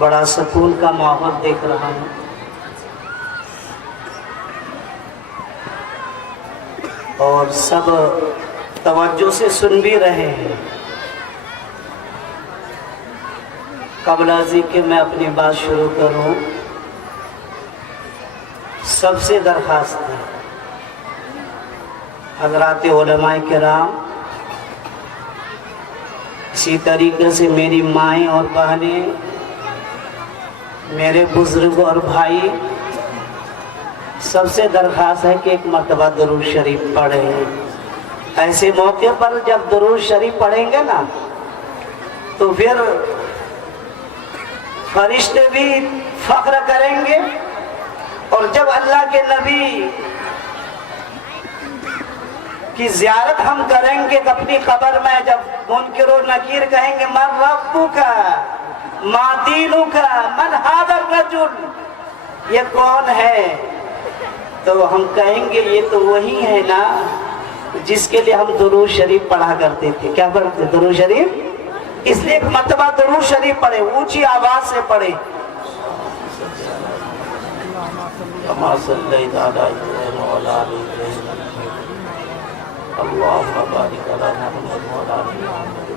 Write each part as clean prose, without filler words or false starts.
بڑا سکون کا ماحول دیکھ رہا ہوں۔ اور سب توجہ سے سن بھی رہے ہیں۔ قبل ازیں کہ میں اپنی بات شروع کروں، سب سے درخواست ہے حضرات علماء کرام، اسی طریقے سے میری مائیں اور بہنیں، میرے بزرگ اور بھائی، سب سے درخواست ہے کہ ایک مرتبہ درود شریف پڑھیں۔ ایسے موقع پر جب درود شریف پڑھیں گے نا تو پھر فرشتے بھی فخر کریں گے، اور جب اللہ کے نبی کی زیارت ہم کریں گے تو اپنی قبر میں جب منکر و نکیر کہیں گے من ربک ما دینک من ھذا الرجل، یہ کون ہے؟ تو ہم کہیں گے یہ تو وہی ہے نا جس کے لیے ہم درود شریف پڑھا کرتے تھے۔ کیا پڑھتے؟ درود شریف۔ اس لیے ایک مرتبہ درود شریف پڑھے، اونچی آواز سے پڑھے۔ كما صليت على إبراهيم وعلى آل إبراهيم اللهم بارك على محمد وعلى آل محمد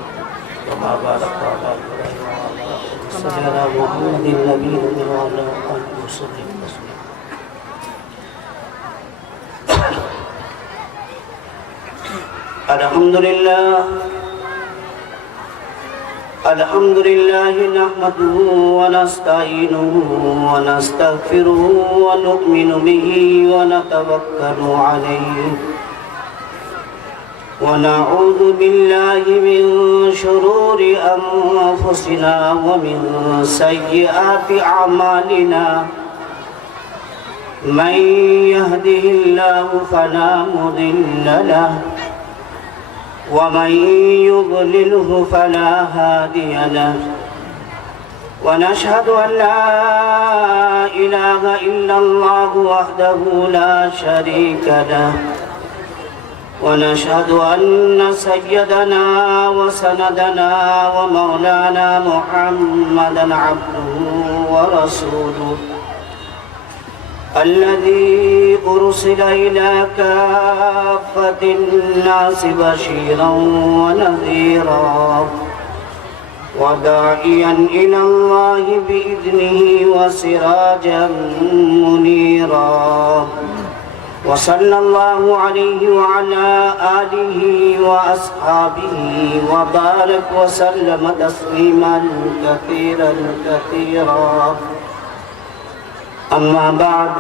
كما باركت على إبراهيم وعلى آل صلی اللہ محمد النبی وعلى آلہ وسلم۔ الحمد لله نحمده ونستعينه ونستغفره ونؤمن به ونتوكل عليه ونعوذ بالله من شرور أنفسنا ومن سيئات أعمالنا، من يهده الله فلا مضل له ومن يضلله فلا هادي له، ونشهد أن لا إله إلا الله وحده لا شريك له، ونشهد أن سيدنا وسندنا ومولانا محمدا عبده ورسوله الذي أرسل إلى كافة الناس بشيرا ونذيرا وداعيا إلى الله بإذنه وسراجا منيرا، وصلى الله عليه وعلى آله وأصحابه وبارك وسلم تسليما كثيرا كثيرا. أما بعد،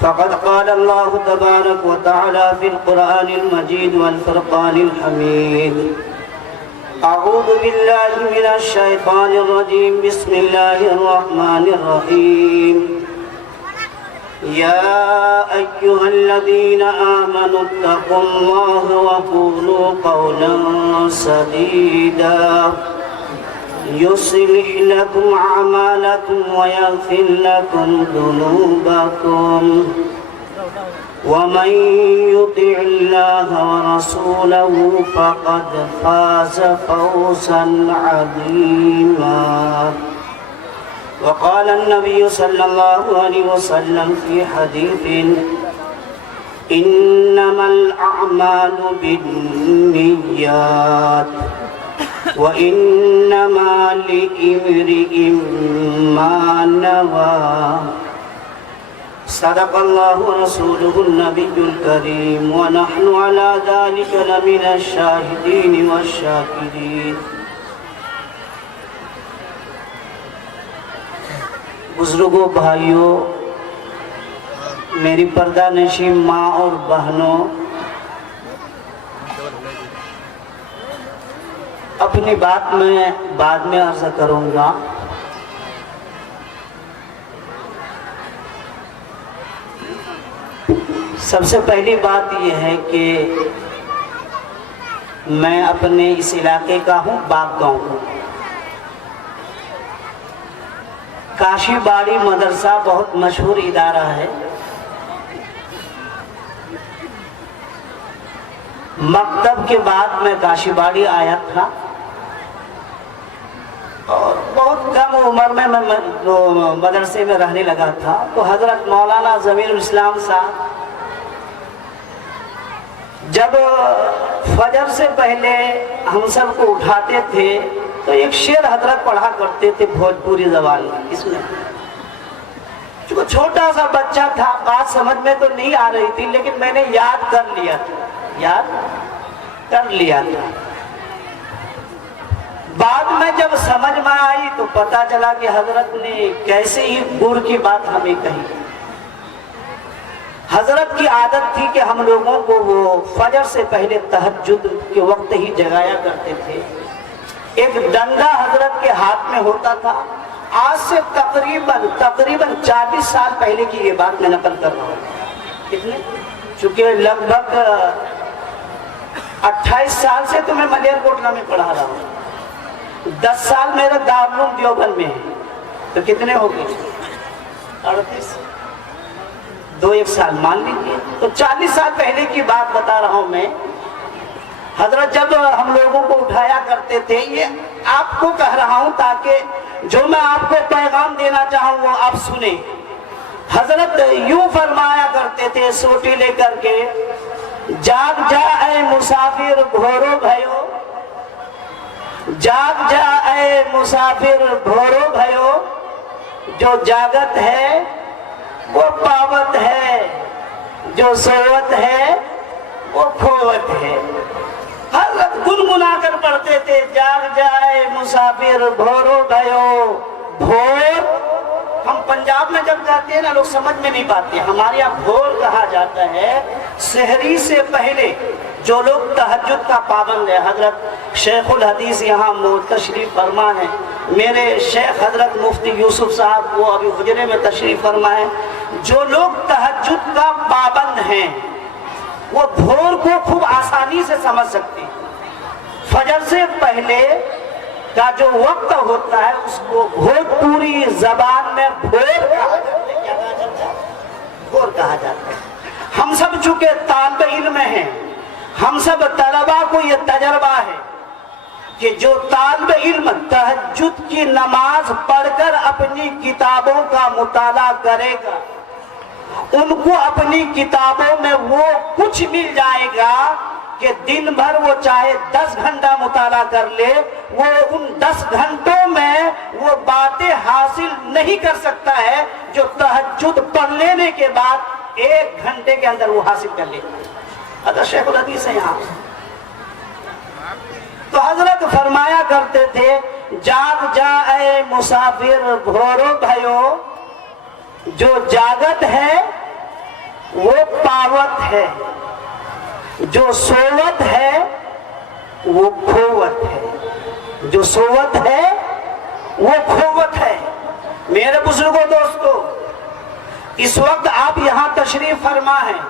فقد قال الله تبارك وتعالى في القرآن المجيد والفرقان الحميد: أعوذ بالله من الشيطان الرجيم، بسم الله الرحمن الرحيم. يا أيها الذين آمنوا اتقوا الله وقولوا قولا سديدا يصلح لكم أعمالكم ويغفر لكم ذنوبكم، ومن يطع الله ورسوله فقد فاز فوزا عظيما. وقال النبي صلى الله عليه وسلم في حديث: إنما الأعمال بالنيات وإنما لامرئ ما نوى. صدق الله ورسوله النبي الكريم، ونحن على ذلك لمن الشاهدين والشاكرين. بزرگوں، بھائیوں، میری پردہ نشین ماں اور بہنوں، اپنی بات میں بعد میں عرض کروں گا۔ سب سے پہلی بات یہ ہے کہ میں اپنے اس علاقے کا ہوں، باغ گاؤں ہوں۔ کاشی باڑی مدرسہ بہت مشہور ادارہ ہے۔ مکتب کے بعد میں کاشی باڑی آیا تھا اور بہت بہت کم عمر میں مدرسے میں رہنے لگا تھا تو حضرت مولانا ضمیر الاسلام صاحب جب فجر سے پہلے ہم سب کو اٹھاتے تھے تو ایک شعر حضرت پڑھا کرتے تھے بھوجپوری زبان میں. اس میں چونکہ چھوٹا سا بچہ تھا بات سمجھ میں تو نہیں آ رہی تھی لیکن میں نے یاد کر لیا تھا. بعد میں جب سمجھ میں آئی تو پتا چلا کہ حضرت نے کیسے ہی گر کی بات ہمیں کہی. حضرت کی عادت تھی کہ ہم لوگوں کو وہ فجر سے پہلے تہجد کے وقت ہی جگایا کرتے تھے. ایک ڈنڈا حضرت کے ہاتھ میں ہوتا تھا. آج سے تقریباً 40 سال پہلے کی یہ بات میں نقل کر رہا ہوں. کتنے؟ چونکہ لگ بھگ 28 سال سے تو میں ملیر کوٹلا میں پڑھا رہا ہوں. 10 سال میرے دارالعلوم دیوبند میں ہے تو کتنے ہو گئے؟ 38. 2-1 سال مان لیجیے تو 40 سال پہلے کی بات بتا رہا ہوں میں. حضرت جب ہم لوگوں کو اٹھایا کرتے تھے یہ آپ کو کہہ رہا ہوں تاکہ جو میں آپ کو پیغام دینا چاہوں وہ آپ سنیں. حضرت یوں فرمایا کرتے تھے سوٹی لے کر کے جاگ جا اے مسافر بھورو بھائیو جاگ جا اے مسافر بھورو بھائیو جو جاگت ہے وہ پاوت ہے جو سوت ہے وہ کھوت ہے. حضرت گنگنا کر پڑھتے تھے جاگ جائے مسافر بھورو بھائیو. بھور ہم پنجاب میں جب جاتے ہیں نا لوگ سمجھ میں نہیں پاتے. ہمارے یہاں بھور کہا جاتا ہے سحری سے پہلے جو لوگ تہجد کا پابند ہے. حضرت شیخ الحدیث یہاں تشریف فرما ہے. میرے شیخ حضرت مفتی یوسف صاحب وہ ابھی حجرے میں تشریف فرما ہے. جو لوگ تہجد کا پابند ہیں وہ بھور کو خوب آسانی سے سمجھ سکتے ہیں. فجر سے پہلے کا جو وقت ہوتا ہے اس کو بھوجپوری زبان میں بھور کہا جاتا ہے. ہم سب چونکہ طالب علم ہیں ہم سب طلباء کو یہ تجربہ ہے کہ جو طالب علم تہجد کی نماز پڑھ کر اپنی کتابوں کا مطالعہ کرے گا ان کو اپنی کتابوں میں وہ کچھ مل جائے گا کہ دن بھر وہ چاہے 10 گھنٹہ مطالعہ کر لے وہ ان 10 گھنٹوں میں وہ باتیں حاصل نہیں کر سکتا ہے جو تہجد پڑھ لینے کے بعد 1 گھنٹے کے اندر وہ حاصل کر لے. حضرت شیخ الحدیث ہے یہاں. تو حضرت فرمایا کرتے تھے جاگ جا اے مسافر بھورو بھائیو جو جاگت ہے وہ پاوت ہے جو سوت ہے وہ کھوت ہے. جو سوت ہے وہ کھوت ہے. میرے بزرگوں دوستو اس وقت آپ یہاں تشریف فرما ہیں.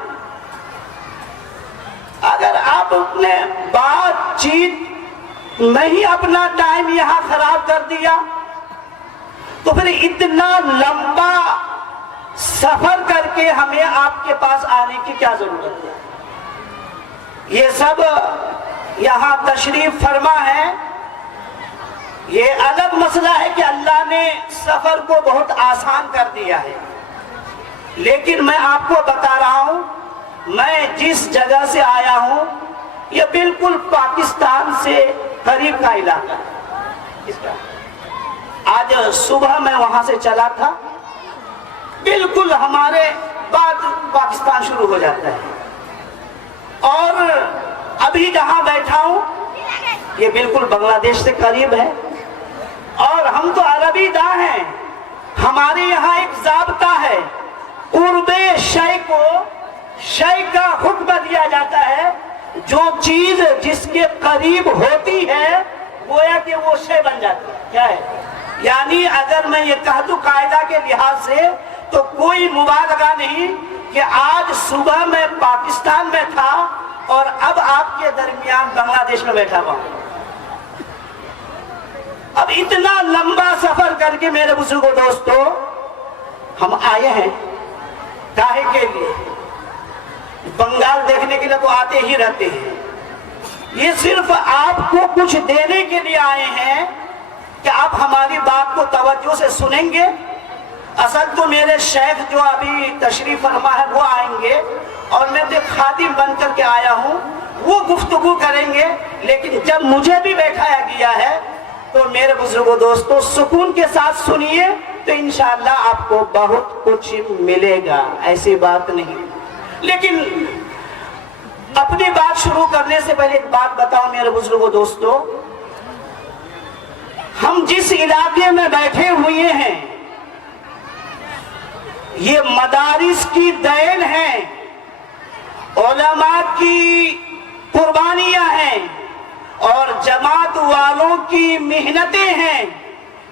اگر آپ اپنے بات چیت نہیں اپنا ٹائم یہاں خراب کر دیا تو پھر اتنا لمبا سفر کر کے ہمیں آپ کے پاس آنے کی کیا ضرورت ہے. یہ سب یہاں تشریف فرما ہے. یہ الگ مسئلہ ہے کہ اللہ نے سفر کو بہت آسان کر دیا ہے لیکن میں آپ کو بتا رہا ہوں میں جس جگہ سے آیا ہوں یہ بالکل پاکستان سے قریب کا علاقہ ہے. آج صبح میں وہاں سے چلا تھا بالکل ہمارے بعد پاکستان شروع ہو جاتا ہے اور ابھی جہاں بیٹھا ہوں یہ بالکل بنگلہ دیش سے قریب ہے اور ہم تو عربی داں ہیں. ہمارے یہاں ایک ضابطہ ہے قرب شے کو شے کا حکم دیا جاتا ہے. جو چیز جس کے قریب ہوتی ہے گویا کہ وہ شے بن جاتی ہے. کیا ہے یعنی اگر میں یہ کہہ دوں قاعدہ کے لحاظ سے تو کوئی مبالغہ نہیں کہ آج صبح میں پاکستان میں تھا اور اب آپ کے درمیان بنگلہ دیش میں بیٹھا ہوا ہوں. اب اتنا لمبا سفر کر کے میرے بزرگوں دوستو ہم آئے ہیں کاہے کے لیے. بنگال دیکھنے کے لیے تو آتے ہی رہتے ہیں. یہ صرف آپ کو کچھ دینے کے لیے آئے ہیں کہ آپ ہماری بات کو توجہ سے سنیں گے. اصل تو میرے شیخ جو ابھی تشریف فرما ہے وہ آئیں گے اور میں تو خادم بن کر کے آیا ہوں, وہ گفتگو کریں گے. لیکن جب مجھے بھی بیٹھایا گیا ہے تو میرے بزرگوں دوستوں سکون کے ساتھ سنیے تو انشاءاللہ آپ کو بہت کچھ ملے گا, ایسی بات نہیں. لیکن اپنی بات شروع کرنے سے پہلے ایک بات بتاؤں میرے بزرگوں دوستوں, ہم جس علاقے میں بیٹھے ہوئے ہیں یہ مدارس کی دین ہے, علماء کی قربانیاں ہیں اور جماعت والوں کی محنتیں ہیں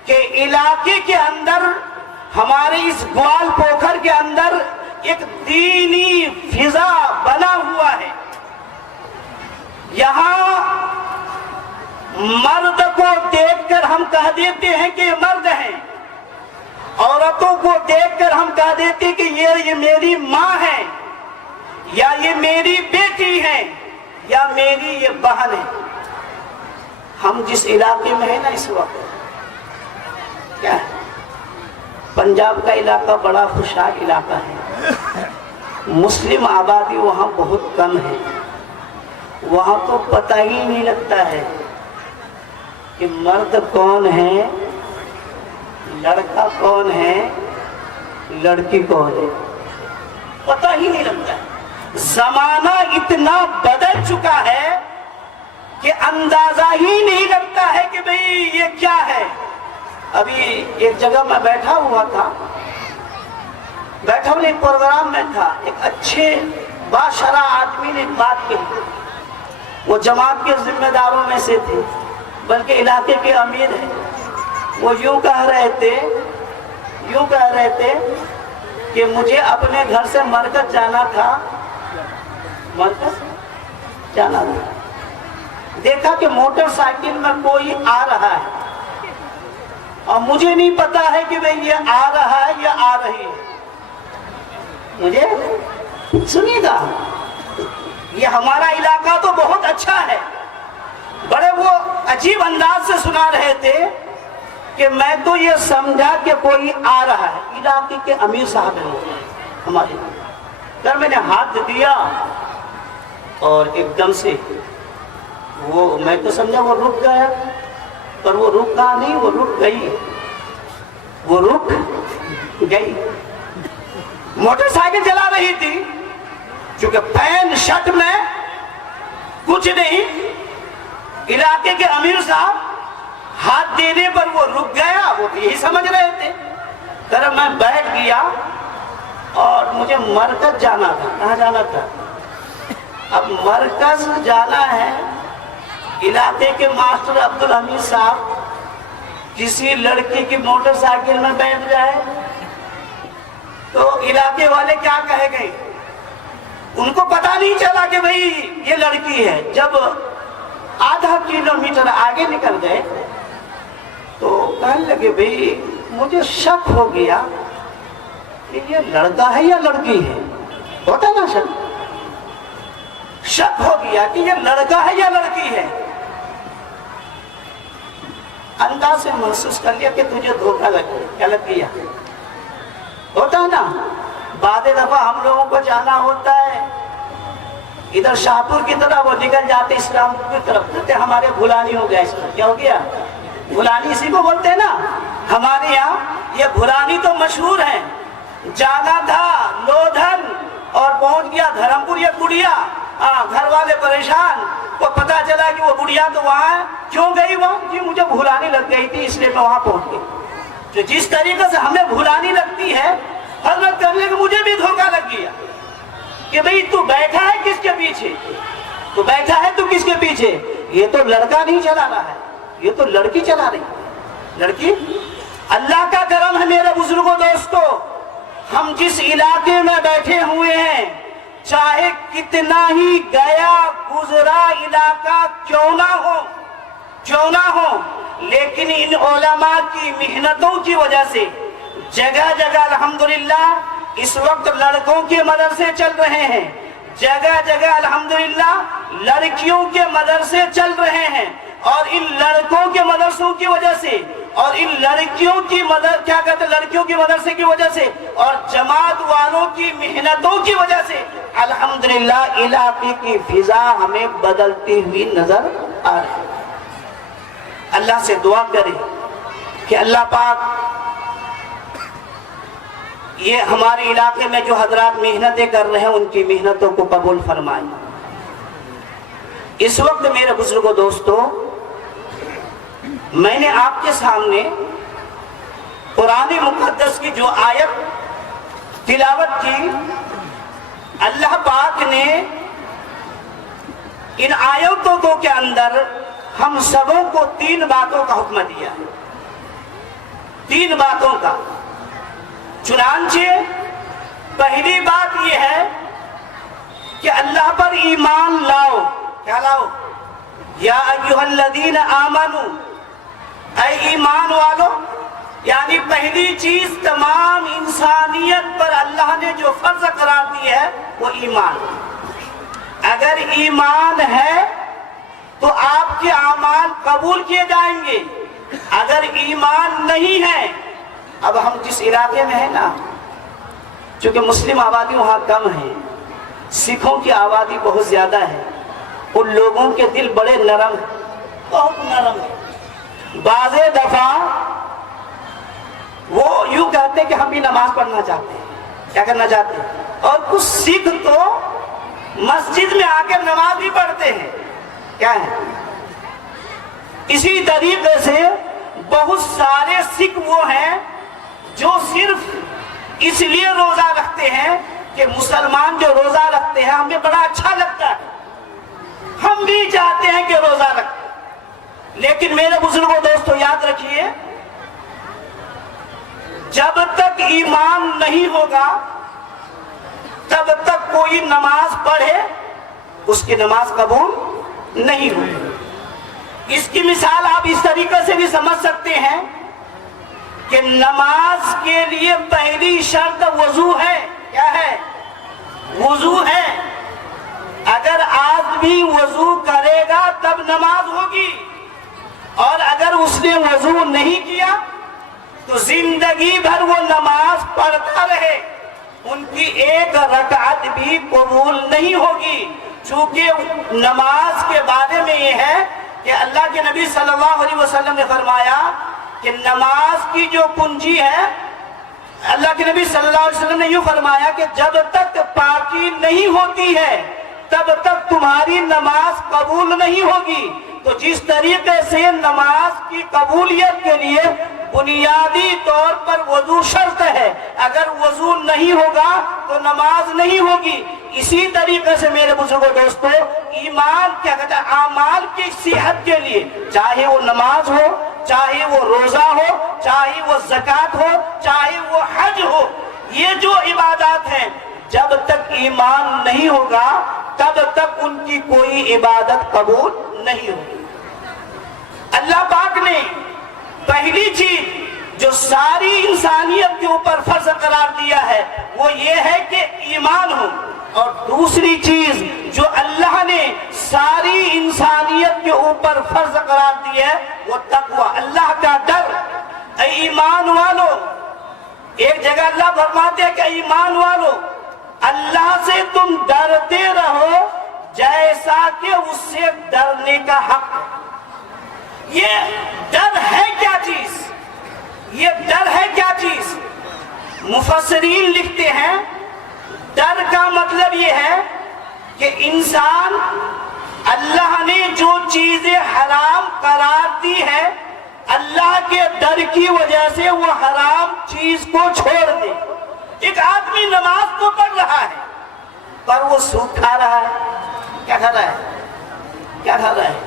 کہ علاقے کے اندر ہمارے اس گوال پوکھر کے اندر ایک دینی فضا بنا ہوا ہے. یہاں مرد کو دیکھ کر ہم کہہ دیتے ہیں کہ یہ مرد ہیں, عورتوں کو دیکھ کر ہم کہہ دیتے ہیں کہ یہ میری ماں ہے, یا یہ میری بیٹی ہے, یا میری یہ بہن ہے. ہم جس علاقے میں ہیں نا اس وقت کیا ہے, پنجاب کا علاقہ بڑا خوشحال علاقہ ہے, مسلم آبادی وہاں بہت کم ہے. وہاں تو پتہ ہی نہیں لگتا ہے کہ مرد کون ہے, لڑکا کون ہے, لڑکی کون ہے, پتہ ہی نہیں لگتا ہے. زمانہ اتنا بدل چکا ہے کہ اندازہ ہی نہیں لگتا ہے کہ بھئی یہ کیا ہے. ابھی ایک جگہ میں بیٹھا ہوا تھا, بیٹھا ہوا ایک پروگرام میں تھا, ایک اچھے باشرح آدمی نے بات کی. وہ جماعت کے ذمہ داروں میں سے تھے, بلکہ علاقے کے امیر ہیں. وہ یوں کہہ رہے تھے کہ مجھے اپنے گھر سے مرکز جانا تھا. دیکھا کہ موٹر سائیکل میں کوئی آ رہا ہے اور مجھے نہیں پتا ہے کہ بھئی یہ آ رہا ہے یا آ رہی ہے. مجھے سنیے گا, یہ ہمارا علاقہ تو بہت اچھا ہے. بڑے وہ عجیب انداز سے سنا رہے تھے کہ میں تو یہ سمجھا کہ کوئی آ رہا ہے. علاقے کے امیر صاحب ہیں ہمارے. پھر میں نے ہاتھ دیا اور ایک دم سے وہ, میں تو سمجھا وہ رک گیا, پر وہ رکا نہیں, وہ رک گئی. موٹر سائیکل چلا رہی تھی, چونکہ پین شرٹ میں کچھ نہیں. علاقے کے امیر صاحب ہاتھ دینے پر وہ رک گیا, وہ یہی سمجھ رہے تھے. پھر میں بیٹھ گیا اور مجھے مرکز جانا تھا. کہاں جانا تھا؟ اب مرکز جانا ہے. علاقے کے ماسٹر عبدالحمید صاحب کسی لڑکی کی موٹر سائیکل میں بیٹھ جائے تو علاقے والے کیا کہے گئے؟ ان کو پتا نہیں چلا کہ بھئی یہ لڑکی ہے. جب آدھا کلومیٹر آگے نکل گئے تو کہنے لگے بھئی مجھے شک ہو گیا کہ یہ لڑکا ہے یا لڑکی ہے. ہوتا نا شک ہو گیا کہ یہ لڑکا ہے یا لڑکی ہے. انداز سے محسوس کر لیا کہ تجھے دھوکہ لگ گیا. ہوتا ہے نا, بعد دفعہ ہم لوگوں کو جانا ہوتا ہے ادھر شاہپور کی طرح, وہ نکل جاتے اسلام کی طرف, کہتے ہمارے بھولانی ہو گیا. اس میں کیا ہو گیا؟ بھولانی اسی کو بولتے ہیں نا. ہمارے یہاں یہ بھولانی تو مشہور ہیں. جانا تھا لودھن اور پہنچ گیا دھرمپور. یہ بڑھیا, گھر والے پریشان, وہ پتا چلا کہ وہ بڑھیا تو وہاں ہے. کیوں گئی وہاں؟ جی مجھے بھولانی لگ گئی تھی اس لیے میں وہاں پہنچ گئی. جو جس طریقے سے ہمیں بھولانی لگتی ہے, حضرت کرنے کہ مجھے بھی دھوکہ لگ گیا کہ بھئی تو بیٹھا ہے کس کے پیچھے, تو بیٹھا ہے تو کس کے پیچھے. یہ تو لڑکا نہیں چلا رہا ہے, یہ تو لڑکی چلا رہی. لڑکی. اللہ کا کرم ہے میرے بزرگوں دوستو, ہم جس علاقے میں بیٹھے ہوئے ہیں, چاہے کتنا ہی گیا گزرا علاقہ کیوں نہ ہو, لیکن ان علماء کی محنتوں کی وجہ سے جگہ جگہ الحمدللہ اس وقت لڑکوں کے مدرسے چل رہے ہیں. جگہ جگہ الحمدللہ لڑکیوں کے مدرسے چل رہے ہیں. اور ان لڑکوں کے مدرسوں مدرسوں کی وجہ سے اور ان لڑکیوں کی لڑکیوں کی مدرسے کی وجہ سے اور جماعت والوں کی محنتوں کی وجہ سے الحمدللہ علاقے کی فضا ہمیں بدلتی ہوئی نظر آ رہی ہے۔ اللہ سے دعا کریں کہ اللہ پاک یہ ہمارے علاقے میں جو حضرات محنتیں کر رہے ہیں ان کی محنتوں کو قبول فرمائیں۔ اس وقت میرے بزرگوں دوستو، میں نے آپ کے سامنے قرآن مقدس کی جو آیت تلاوت کی، اللہ پاک نے ان آیتوں کے اندر ہم سبوں کو 3 باتوں کا حکم دیا ہے، 3 باتوں کا۔ چنانچہ پہلی بات یہ ہے کہ اللہ پر ایمان لاؤ۔ کیا لاؤ؟ یا ایھا الذین آمنو، اے ایمان والو، یعنی پہلی چیز تمام انسانیت پر اللہ نے جو فرض قرار دی ہے وہ ایمان۔ اگر ایمان ہے تو آپ کے اعمال قبول کیے جائیں گے، اگر ایمان نہیں ہے، اب ہم جس علاقے میں ہیں نا، چونکہ مسلم آبادی وہاں کم ہے، سکھوں کی آبادی بہت زیادہ ہے، ان لوگوں کے دل بڑے نرم ہیں، بہت نرم ہیں۔ بعض دفعہ وہ یوں کہتے ہیں کہ ہم بھی نماز پڑھنا چاہتے ہیں، کیا کرنا چاہتے ہیں، اور کچھ سکھ تو مسجد میں آ کر نماز بھی پڑھتے ہیں، کیا ہے۔ اسی طریقے سے بہت سارے سکھ وہ ہیں جو صرف اس لیے روزہ رکھتے ہیں کہ مسلمان جو روزہ رکھتے ہیں ہمیں بڑا اچھا لگتا ہے، ہم بھی چاہتے ہیں کہ روزہ رکھیں۔ لیکن میرے بزرگوں دوستو یاد رکھیے، جب تک ایمان نہیں ہوگا تب تک کوئی نماز پڑھے اس کی نماز قبول نہیں ہوگی۔ اس کی مثال آپ اس طریقے سے بھی سمجھ سکتے ہیں کہ نماز کے لیے پہلی شرط وضو ہے۔ کیا ہے؟ وضو ہے۔ اگر آدمی وضو کرے گا تب نماز ہوگی، اور اگر اس نے وضو نہیں کیا تو زندگی بھر وہ نماز پڑھتا رہے، ان کی ایک رکعت بھی قبول نہیں ہوگی۔ چونکہ نماز کے بارے میں یہ ہے کہ اللہ کے نبی صلی اللہ علیہ وسلم نے فرمایا کہ نماز کی جو کنجی ہے، اللہ کے نبی صلی اللہ علیہ وسلم نے یوں فرمایا کہ جب تک پاکی نہیں ہوتی ہے تب تک تمہاری نماز قبول نہیں ہوگی۔ تو جس طریقے سے نماز کی قبولیت کے لیے بنیادی طور پر وضو شرط ہے، اگر وضو نہیں ہوگا تو نماز نہیں ہوگی، اسی طریقے سے میرے بزرگوں دوستو ایمان کیا کہتا ہے، اعمال کی صحت کے لیے، چاہے وہ نماز ہو، چاہے وہ روزہ ہو، چاہے وہ زکوٰۃ ہو، چاہے وہ حج ہو، یہ جو عبادات ہیں جب تک ایمان نہیں ہوگا تب تک ان کی کوئی عبادت قبول نہیں ہوگی۔ اللہ پاک نے پہلی چیز جو ساری انسانیت کے اوپر فرض قرار دیا ہے وہ یہ ہے کہ ایمان ہو، اور دوسری چیز جو اللہ نے ساری انسانیت کے اوپر فرض قرار دی ہے وہ تقوی، اللہ کا ڈر۔ اے ایمان والو، ایک جگہ اللہ فرماتے ہیں کہ ایمان والو اللہ سے تم ڈرتے رہو جیسا کہ اس سے ڈرنے کا حق ہے۔ یہ ڈر ہے کیا چیز؟ یہ ڈر ہے کیا چیز؟ مفسرین لکھتے ہیں ڈر کا مطلب یہ ہے کہ انسان اللہ نے جو چیزیں حرام قرار دی ہے اللہ کے ڈر کی وجہ سے وہ حرام چیز کو چھوڑ دے۔ ایک آدمی نماز تو پڑھ رہا ہے پر وہ سود کھا رہا ہے، کیا کھا رہا ہے؟ کیا کھا رہا ہے؟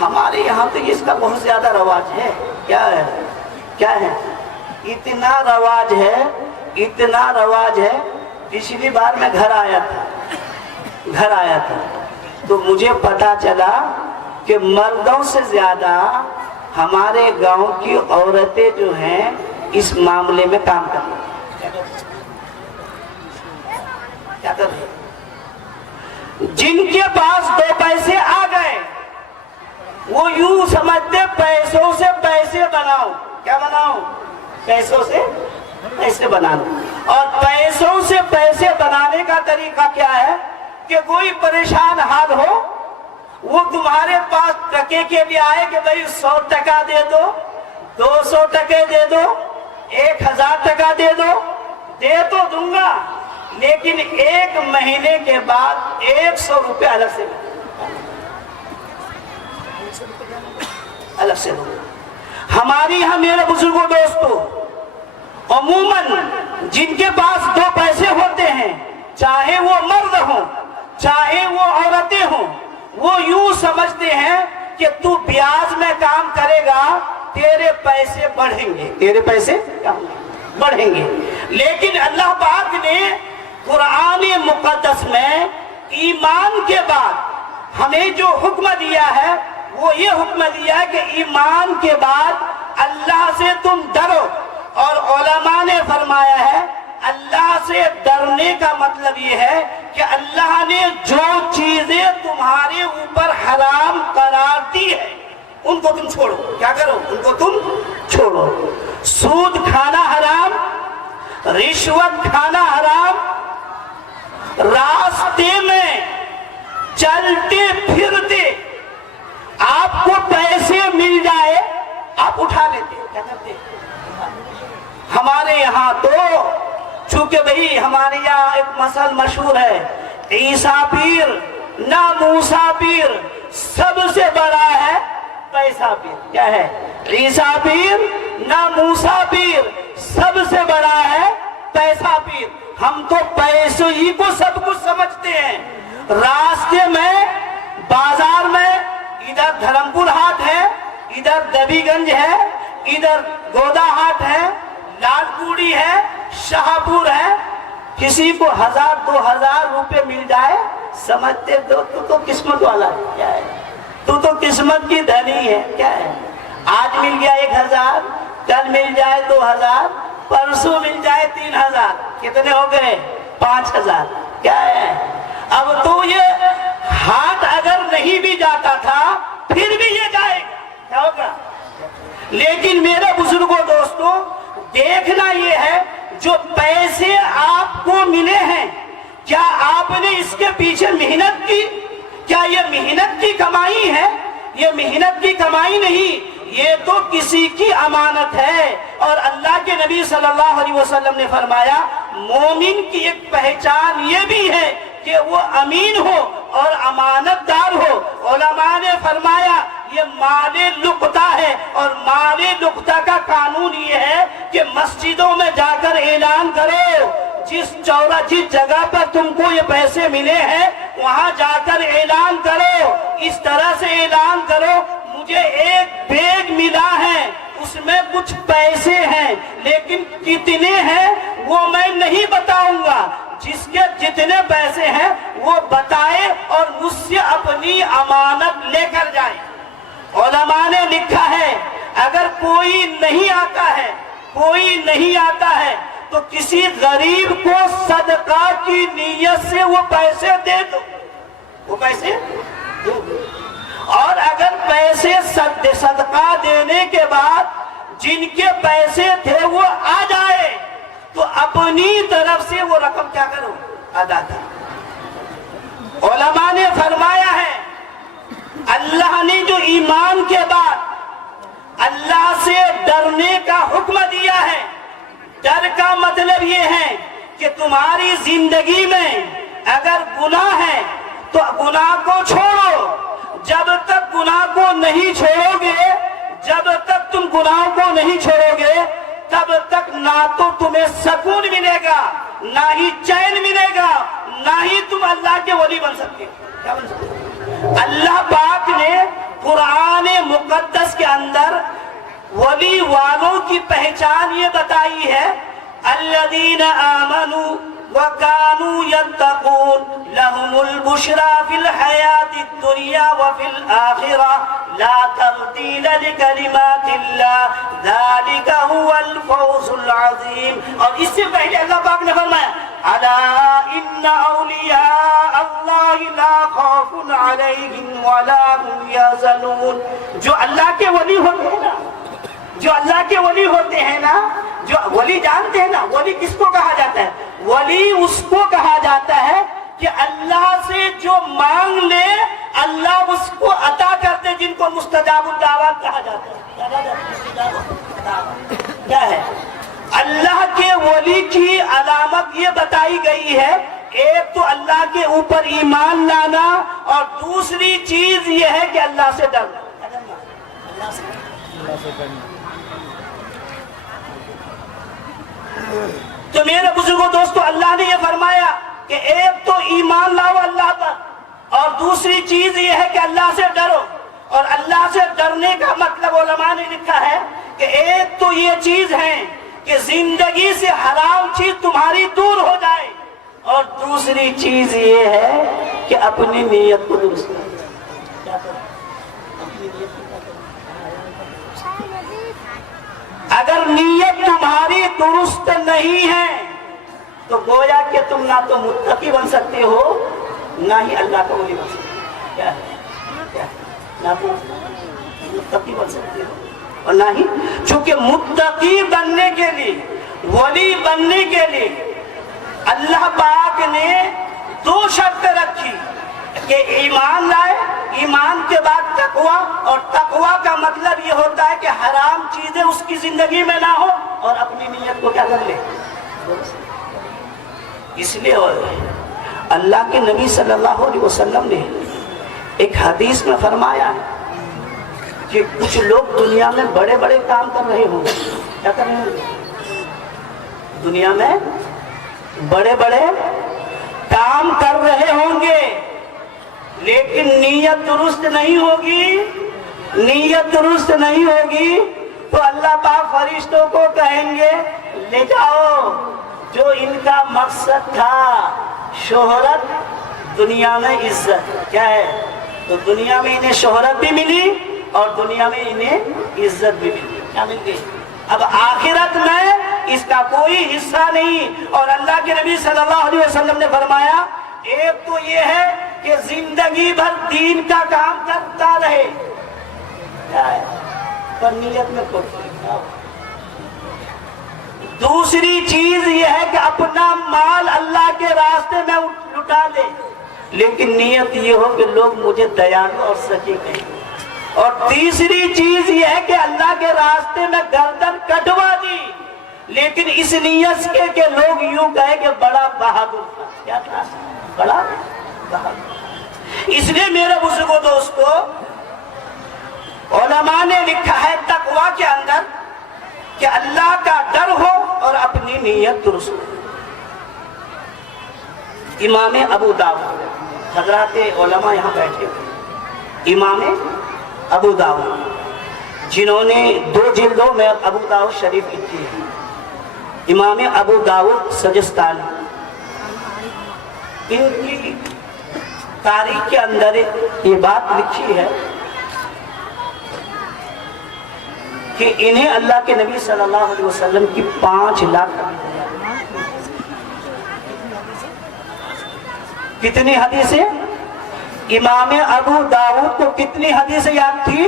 ہمارے یہاں تو اس کا بہت زیادہ رواج ہے۔ کیا ہے؟ کیا ہے؟ اتنا رواج ہے، اتنا رواج ہے۔ پچھلی بار میں گھر آیا تھا تو مجھے پتا چلا کہ مردوں سے زیادہ ہمارے گاؤں کی عورتیں جو ہیں اس معاملے میں کام کر رہی ہیں۔ کیا کر رہی ہیں؟ جن کے پاس 2 پیسے آ گئے وہ یوں سمجھتے پیسوں سے پیسے بناؤ. کیا بناؤ؟ پیسوں سے پیسے بنانا. اور پیسوں سے پیسے بنانے کا طریقہ کیا ہے کہ کوئی پریشان حال ہو, وہ تمہارے پاس ٹکے کے لیے آئے کہ بھائی 100 ٹکا دے دو, 200 ٹکے دے دو, 1000 ٹکا دے دو. دے تو دوں گا, لیکن 1 مہینے کے بعد 100 روپے الگ سے دوں. ہماری یہاں میرے بزرگوں دوستوں, عموماً جن کے پاس 2 پیسے ہوتے ہیں, چاہے وہ مرد ہوں چاہے وہ عورتیں ہوں, وہ یوں سمجھتے ہیں کہ تو بیاج میں کام کرے گا تیرے پیسے بڑھیں گے, تیرے پیسے بڑھیں گے. لیکن اللہ پاک نے قرآن مقدس میں ایمان کے بعد ہمیں جو حکم دیا ہے وہ یہ حکم دیا ہے کہ ایمان کے بعد اللہ سے تم ڈرو. اور علماء نے فرمایا ہے اللہ سے ڈرنے کا مطلب یہ ہے کہ اللہ نے جو چیزیں تمہارے اوپر حرام قرار دی ہے ان کو تم چھوڑو. کیا کرو؟ ان کو تم چھوڑو. سود کھانا حرام, رشوت کھانا حرام, راستے میں چلتے پھرتے آپ کو پیسے مل جائے آپ اٹھا لیتے. کیا کرتے؟ ہمارے یہاں تو چونکہ بھئی ہمارے یہاں ایک مثل مشہور ہے, عیسیٰ پیر نہ موسیٰ پیر, سب سے بڑا ہے پیسہ پیر. کیا ہے؟ عیسیٰ پیر نہ موسیٰ پیر, سب سے بڑا ہے پیسہ پیر. ہم تو پیسوں ہی کو سب کچھ سمجھتے ہیں. راستے میں بازار میں ادھر دھرمپور ہاٹ ہے, ادھر دبی گنج ہے, ادھر گودا ہاٹ ہے, لال پوڑی ہے, شاہپور ہے, کسی کو 1000-2000 روپے مل جائے سمجھتے تو قسمت والا ہے. کیا ہے؟ تو قسمت کی دھنی ہے. کیا ہے؟ آج مل گیا 1000, کل مل جائے 2000, پرسوں مل جائے 3000, کتنے ہو گئے؟ 5000. کیا ہے؟ اب تو یہ ہاتھ اگر نہیں بھی جاتا تھا پھر بھی یہ جائے گا. کیا ہوگا؟ لیکن میرے بزرگوں دوستوں, دیکھنا یہ ہے جو پیسے آپ کو ملے ہیں کیا آپ نے اس کے پیچھے محنت کی؟ کیا یہ محنت کی کمائی ہے؟ یہ محنت کی کمائی نہیں, یہ تو کسی کی امانت ہے. اور اللہ کے نبی صلی اللہ علیہ وسلم نے فرمایا مومن کی ایک پہچان یہ بھی ہے کہ وہ امین ہو اور امانت دار ہو. علماء نے فرمایا یہ مال لقطہ ہے, اور مال لقطہ کا قانون یہ ہے کہ مسجدوں میں جا کر اعلان کرو, جس جگہ پر تم کو یہ پیسے ملے ہیں وہاں جا کر اعلان کرو. اس طرح سے اعلان کرو مجھے ایک بیگ ملا ہے, اس میں کچھ پیسے ہیں, لیکن کتنے ہیں وہ میں نہیں بتاؤں گا. جس کے جتنے پیسے ہیں وہ بتائے اور مجھ سے اپنی امانت لے کر جائے. علماء نے لکھا ہے اگر کوئی نہیں آتا ہے تو کسی غریب کو صدقہ کی نیت سے وہ پیسے دے دو, وہ پیسے دو. اور اگر پیسے صدقہ دینے کے بعد جن کے پیسے تھے وہ آ جائے تو اپنی طرف سے وہ رقم کیا کرو؟ ادا کرو. علماء نے فرمایا ہے اللہ نے جو ایمان کے بعد اللہ سے ڈرنے کا حکم دیا ہے, ڈر کا مطلب یہ ہے کہ تمہاری زندگی میں اگر گناہ ہے تو گناہ کو چھوڑو. جب تک گناہ کو نہیں چھوڑو گے, جب تک تم گناہ کو نہیں چھوڑو گے تب تک نہ تو تمہیں سکون ملے گا, نہ ہی چین ملے گا, نہ ہی تم اللہ کے ولی بن سکتے. کیا بن سکتے؟ اللہ پاک نے قرآن مقدس کے اندر ولی والوں کی پہچان یہ بتائی ہے الذین آمنوا وکانوا یتقون لهم البشرى فی الحیاة الدنیا وفی الآخرہ لا تبدیل لکلمات اللہ ذالک هو الفوز العظیم. اور اس سے پہلے اللہ پاک نے فرمایا الا ان اولیاء اللہ لا خوف علیہم ولا هم یحزنون. جو اللہ کے ولی ہوتے ہیں نا، جو اللہ کے ولی ہوتے ہیں نا، جو ولی جانتے ہیں نا، ولی کس کو کہا جاتا ہے؟ ولی اس کو کہا جاتا ہے کہ اللہ سے جو مانگ لے اللہ اس کو عطا کرتے، جن کو مستجاب الدعوات کہا جاتا ہے. کیا کہا جاتا ہے؟ مستجاب الدعوات کیا ہے؟ اللہ کے ولی کی علامت یہ بتائی گئی ہے، ایک تو اللہ کے اوپر ایمان لانا، اور دوسری چیز یہ ہے کہ اللہ سے ڈرنا. تو میرے بزرگوں دوستو، اللہ نے یہ فرمایا کہ ایک تو ایمان لاؤ اللہ پر، اور دوسری چیز یہ ہے کہ اللہ سے ڈرو. اور اللہ سے ڈرنے کا مطلب علماء نے لکھا ہے کہ ایک تو یہ چیز ہے کہ زندگی سے حرام چیز تمہاری دور ہو جائے، اور دوسری چیز یہ ہے کہ اپنی نیت کو درست کرو. اگر نیت تمہاری درست نہیں ہے تو گویا کہ تم نہ تو متقی بن سکتے ہو، نہ ہی اللہ کا ولی بن سکتے ہو. کیا ہے؟ نہ تو متقی بن سکتے ہو اور نہ ہی، چونکہ متقی بننے کے لیے، ولی بننے کے لیے اللہ پاک نے دو شرط رکھی کہ ایمان لائے، ایمان کے بعد تقویٰ، اور تقویٰ کا مطلب یہ ہوتا ہے کہ حرام چیزیں اس کی زندگی میں نہ ہو، اور اپنی نیت کو کیا کر لے. اس لیے اللہ کے نبی صلی اللہ علیہ وسلم نے ایک حدیث میں فرمایا کہ کچھ لوگ دنیا میں بڑے بڑے کام کر رہے ہوں گے. کیا کر رہے ہوں گے؟ دنیا میں بڑے بڑے کام کر رہے ہوں گے، لیکن نیت درست نہیں ہوگی. نیت درست نہیں ہوگی تو اللہ پاک فرشتوں کو کہیں گے لے جاؤ، جو ان کا مقصد تھا شہرت، دنیا میں عزت. کیا ہے؟ تو دنیا میں انہیں شہرت بھی ملی اور دنیا میں انہیں عزت بھی ملی. کیا مل گئی؟ اب آخرت میں اس کا کوئی حصہ نہیں. اور اللہ کے نبی صلی اللہ علیہ وسلم نے فرمایا ایک تو یہ ہے کہ زندگی بھر دین کا کام کرتا رہے، کیا ہے؟ پر نیت میں کوئی. دوسری چیز یہ ہے کہ اپنا مال اللہ کے راستے میں لٹا دے، لیکن نیت یہ ہو کہ لوگ مجھے دیانو اور سچی کہیں. اور تیسری چیز یہ ہے کہ اللہ کے راستے میں گردن کٹوا دی، لیکن اس نیت کے کہ لوگ یوں کہے کہ بڑا بہادر تھا. کیا تھا؟ بڑا بہادر. اس لیے میرے بزرگوں دوستو، علماء نے لکھا ہے تقویٰ کے اندر کہ اللہ کا ڈر ہو اور اپنی نیت درست ہو. امام ابو داؤد، حضرات علماء یہاں بیٹھے ہوئے، امام ابو داؤد جنہوں نے 2 جلدوں میں ابو داؤد شریف لکھی ہے، امام ابو داؤد سجستانی، ان کی تاریخ کے اندر یہ بات لکھی ہے کہ انہیں اللہ کے نبی صلی اللہ علیہ وسلم کی 5 لاکھ کتنی حدیثیں؟ امام ابو داؤد کو کتنی حدیثیں یاد تھی؟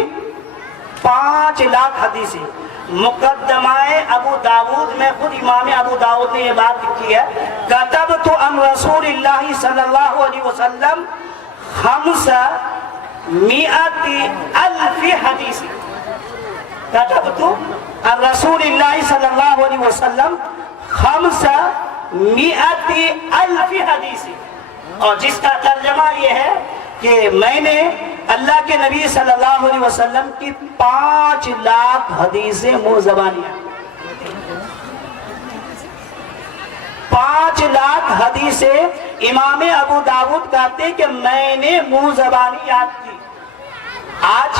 5 لاکھ حدیثیں. مقدمہ ابو داؤد میں خود امام ابو داؤد نے یہ بات لکھی ہے، کتبت عن رسول اللہ صلی اللہ علیہ وسلم 500,000 حدیث. کتبت عن رسول اللہ صلی اللہ علیہ وسلم 500,000 حدیث. اور جس کا ترجمہ یہ ہے کہ میں نے اللہ کے نبی صلی اللہ علیہ وسلم کی 5 لاکھ حدیثیں منہ زبانی. 5 لاکھ حدیثیں امام ابو داؤد کہتے کہ میں نے منہ زبانی یاد کی. آج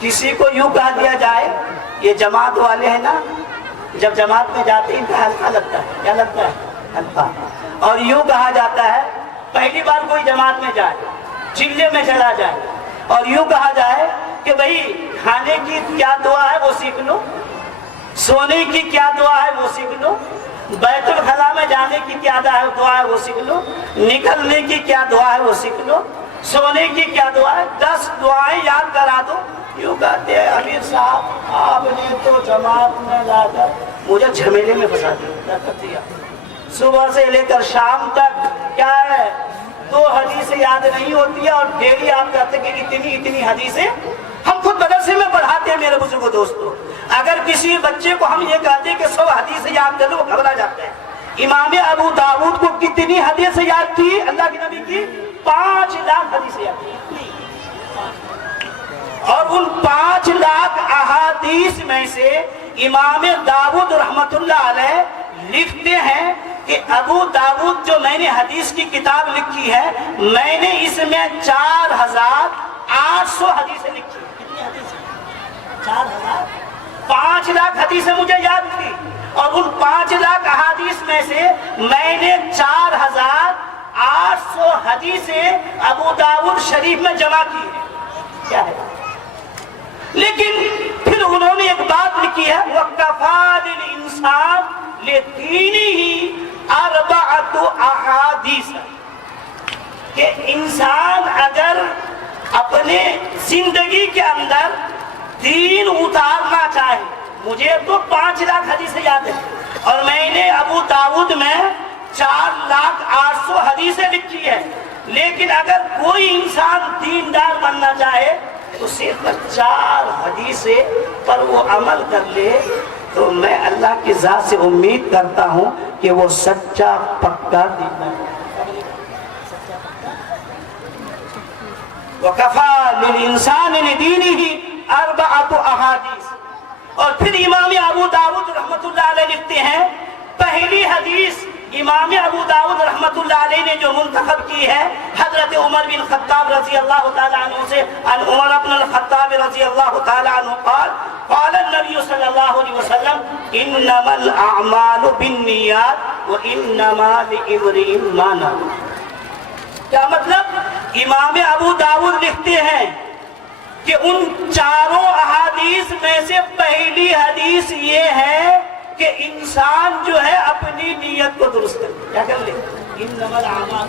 کسی کو یوں کہا دیا جائے، یہ جماعت والے ہیں نا، جب جماعت میں جاتے ہیں ان کا حلقہ لگتا ہے. کیا لگتا ہے؟ حلقہ. اور یوں کہا جاتا ہے پہلی بار کوئی جماعت میں جائے، چلے میں چلا جائے، اور یوں کہا جائے کہ بھئی کھانے کی کیا دعا ہے وہ سیکھ لو، سونے کی کیا دعا ہے وہ سیکھ لو، بیت الخلا میں جانے کی کیا دعا ہے وہ سیکھ لو، نکلنے کی کیا دعا ہے وہ سیکھ لو، سونے کی کیا دعا ہے، 10 دعائیں یاد کرا دو۔ یوں کہتے ہیں امیر صاحب آپ نے تو جماعت میں لا کر مجھے جھمیلے میں پھنسا دیا، صبح سے لے کر شام تک کیا ہے 2 حدیثیں یاد نہیں ہوتی ہے، اور ڈیلی آپ کہتے ہیں کہ اتنی حدیثیں ہم خود مدرسے میں پڑھاتے ہیں میرے بزرگوں دوستوں۔ اگر کسی بچے کو ہم یہ کہتے ہیں کہ 100 حدیثیں یاد کر لو وہ گھبرا جاتا ہے۔ امام ابو داؤد کو کتنی حدیثیں یاد تھی اللہ کے نبی کی؟ 5 لاکھ حدیثیں یاد تھی، اور ان 5 لاکھ احادیث میں سے امام داؤد رحمت اللہ علیہ لکھتے ہیں کہ ابو داؤد جو میں نے حدیث کی کتاب لکھی ہے، میں نے اس میں 4800 حدیثیں لکھی۔ کتنی حدیثیں؟ 4000۔ 5 لاکھ حدیثیں مجھے یاد تھی، اور ان 5 لاکھ احادیث میں سے میں نے 4800 حدیثیں ابو داؤد شریف میں جمع کی ہے۔ کیا ہے؟ لیکن پھر انہوں نے ایک بات لکھی ہے، وَكَفَى لِلْإِنسَانِ لِدِينِهِ 4 أحادیث، کہ انسان اگر اپنے زندگی کے اندر دین اتارنا چاہے، مجھے تو 5 لاکھ حدیثیں یاد ہیں، اور میں نے ابو داؤد میں 4,08,000 حدیثیں لکھی ہے، لیکن اگر کوئی انسان دیندار بننا چاہے تو صرف 4 حدیثیں پر وہ عمل کر لے، تو میں اللہ کی ذات سے امید کرتا ہوں کہ وہ سچا پکا دیندار ہے۔ وَكَفَى لِلْإِنسَانِ لِدِينِهِ 4 أحادیث۔ اور پھر امام ابو داؤد رحمت اللہ علیہ لکھتے ہیں، پہلی حدیث امام ابو داؤد رحمت اللہ علیہ نے جو منتخب کی ہے حضرت عمر بن خطاب رضی اللہ تعالیٰ عنہ سے، عن عمر بن الخطاب رضی اللہ تعالیٰ عنہ قال قال النبی صلی اللہ علیہ وسلم انما الاعمال بالنیات وانما لامرئ ما نوى۔ کیا مطلب؟ امام ابو داؤد لکھتے ہیں کہ ان 4 احادیث میں سے پہلی حدیث یہ ہے کہ انسان جو ہے اپنی نیت کو درست کرے، کیا کر لے؟ انما الاعمال